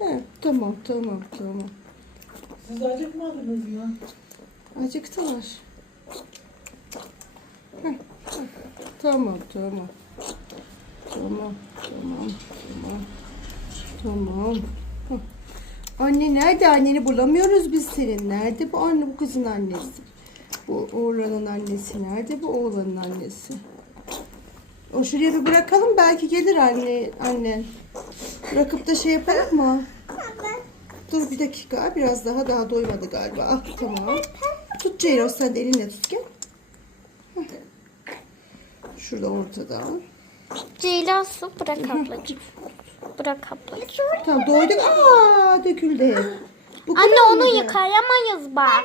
Evet, tamam tamam tamam. Siz acıkmadınız ya. Acıktılar. Heh. Tamam tamam. Tamam tamam tamam. Tamam. Anne nerede? Anneni bulamıyoruz biz senin. Nerede bu anne bu kızın annesi? Bu oğlanın annesi nerede? Bu oğlanın annesi. O şuraya bir bırakalım belki gelir anne annen. Bırakıp da şey yapalım mı? Dur bir dakika biraz daha daha doymadı galiba. Ah tamam. Tut Ceyro sen de elinle tut gel. Heh. Şurada ortada. Ceylan su bırak ablacığım. Bırak ablacığım. Tamam doyduk. Aa döküldü. Bu Anne kadar onu mıydı? yıkayamayız bak.